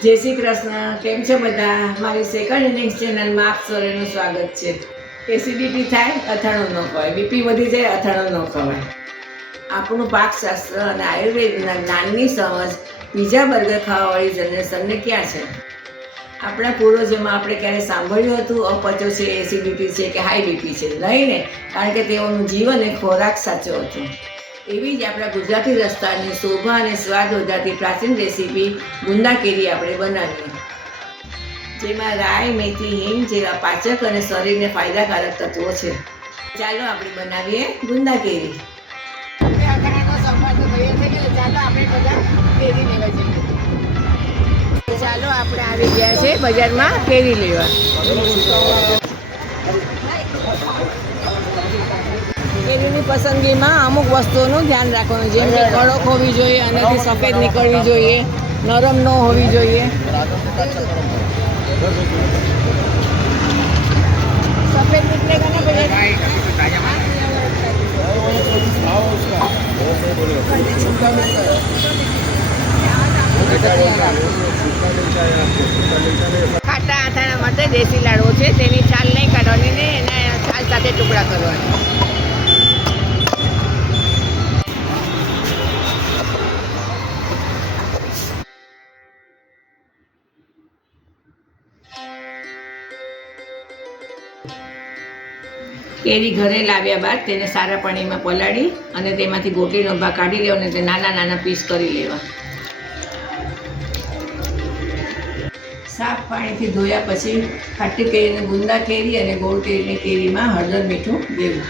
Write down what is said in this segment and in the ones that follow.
જય શ્રી કૃષ્ણ. કેમ છો બધા? મારી સેકન્ડ ઇનિંગ્સ ચેનલમાં આપ સૌનું સ્વાગત છે. એસિડિટી થાય અથાણું ન ખવાય, બીપી વધી જાય અથાણું ન ખવાય. આપણું પાકશાસ્ત્ર અને આયુર્વેદના જ્ઞાનની સમજ પીઝા બર્ગર ખાવાવાળી જનરેશનને ક્યાં છે? આપણા પૂર્વજોમાં આપણે ક્યારે સાંભળ્યું હતું અપચો છે, એસિડિટી છે કે હાઈ બીપી છે? નહીં ને, કારણ કે તેઓનું જીવન એ ખોરાક સાચો હતો. એવી જ આપણા ગુજરાતી રસ્તાની શોભા અને સ્વાદ વધારતી પ્રાચીન રેસીપી ગુંદા કેરી આપણે બનાવીએ, જેમાં રાઈ, મેથી, હિંગ જેવા પાચક અને શરીરને ફાયદાકારક તત્વો છે. ચાલો આપણે બનાવીએ ગુંદા કેરી. ચાલો આપણે આવી ગયા છે બજારમાં કેરી લેવા. કેરીની પસંદગીમાં અમુક વસ્તુઓનું ધ્યાન રાખવાનું, જેમ કે કડક હોવી જોઈએ, આનાથી સફેદ નીકળવી જોઈએ, નરમ ન હોવી જોઈએ. સફેદ નીકળેગા ના ભैया? ખાટા અથાણા માટે દેશી લાડવો છે, તેની છાલ નહીં કાઢવાની ને એના છાલ સાથે ટુકડા કરવાના. કેરી ઘરે લાવ્યા બાદ તેને સારા પાણીમાં પલાળી અને તેમાંથી ગોટલીનો ભાગ કાઢી લેવાનો અને તે નાના નાના પીસ કરી લેવા. સાફ પાણીથી ધોયા પછી ખાટી કેરીને ગુંદા કેરી અને ગોળ કેરીની કેરીમાં હળદર મીઠું દેવું.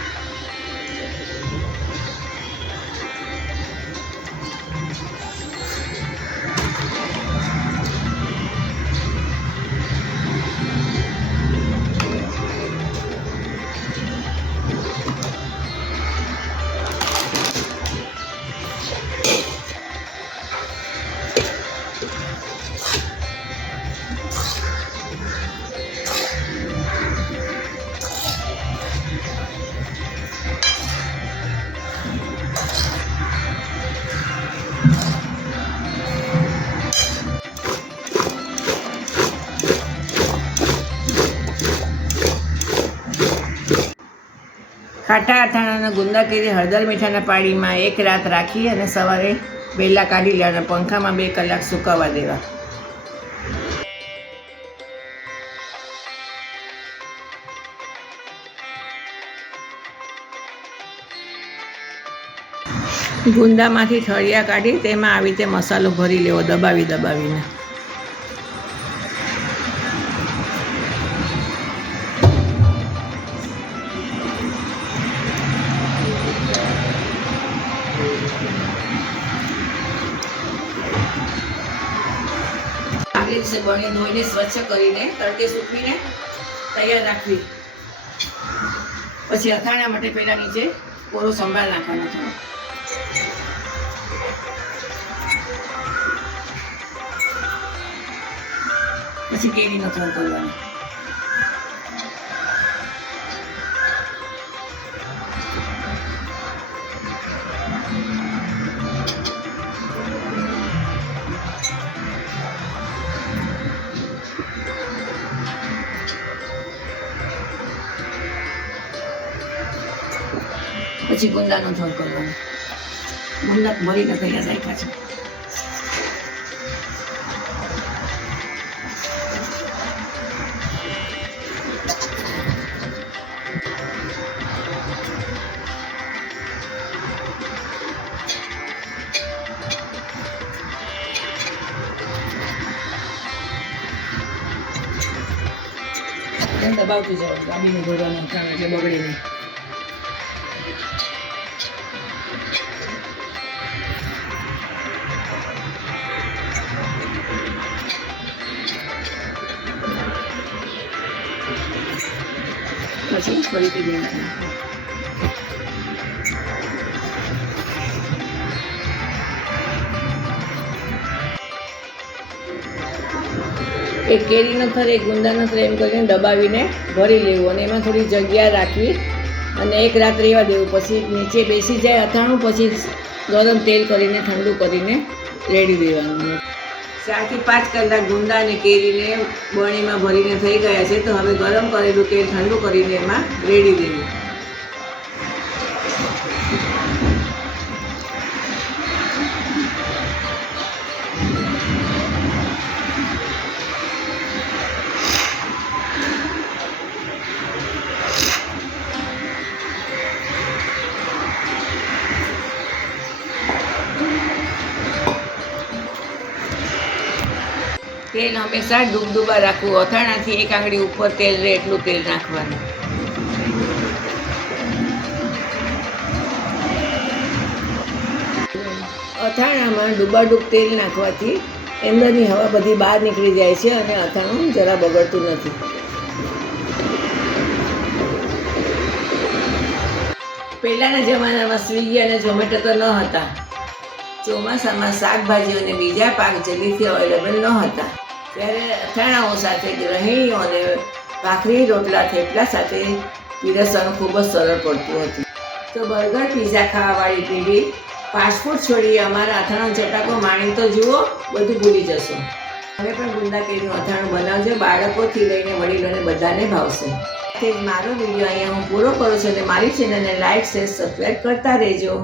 ખાટા અથાણાના ગુંદા કેરી હળદર મીઠાના પાણીમાં એક રાત રાખી અને સવારે વહેલા કાઢી લેવાના. પંખામાં 2 કલાક સુકાવા દેવા. ગુંદામાંથી ઠળિયા કાઢી તેમાં આવી રીતે મસાલો ભરી લેવો, દબાવીને. આગલી દિવસે બની ધોઈને સ્વચ્છ કરીને તડકે સૂકવીને તૈયાર રાખવી. પછી અથાણા માટે પહેલા નીચે કોરો સંભાળ નાખવાનો થોડો. પછી કેરીનો થોડો કરવાનો. પછી ગુંદાનો ઝોલ કરવાનો. ગુંદા ભરીને તૈયાર રાખ્યા છે. દબાવતું જવાનું, દાબીને ભરવાનું અથાણું એટલે બગડે નહીં. પછી ફરીથી દેવાનું. એક કેરીનો થર, એક ગુંદાનો થર એમ કરીને દબાવીને ભરી લેવું અને એમાં થોડી જગ્યા રાખવી અને એક રાત રહેવા દેવું. પછી નીચે બેસી જાય અથાણું, પછી ગરમ તેલ કરીને ઠંડુ કરીને રેડી દેવાનું. 4 થી 5 કલાક ગુંદા અને કેરીને બરણીમાં ભરીને થઈ ગયા છે. તો હવે ગરમ કરેલું તેલ ઠંડુ કરીને એમાં રેડી દેવું. તેલ હંમેશા ડૂબડૂબા રાખવું. અથાણાથી 1 આંગળી ઉપર તેલ રહે એટલું તેલ નાખવાનું. અથાણામાં ડૂબાડૂબ તેલ નાખવાથી અંદરની હવા બધી બહાર નીકળી જાય છે અને અથાણું જરા બગડતું નથી. પહેલાંના જમાનામાં સ્વિગી અને ઝોમેટો તો ન હતા. ચોમાસામાં શાકભાજીઓ અને બીજા પાક જલ્દીથી અવેલેબલ ન હતા. ત્યારે અથાણાઓ સાથે ગૃહિણીઓ અને ભાખરી રોટલા થેપલા સાથે પીરસવાનું ખૂબ જ સરળ પડતું હતું. તો બર્ગર પીઝા ખાવાવાળી પેઢી ફાસ્ટફૂડ છોડી અમારા અથાણાનો ચટાકો માણી તો જુઓ, બધું ભૂલી જશો. હવે પણ ગુંદા કેરીનું અથાણું બનાવજો. બાળકોથી લઈને વડીલોને બધાને ભાવશે. મારો વિડીયો અહીંયા હું પૂરો કરું છું અને મારી ચેનલને લાઈક શેર સબસ્ક્રાઈબ કરતા રહેજો.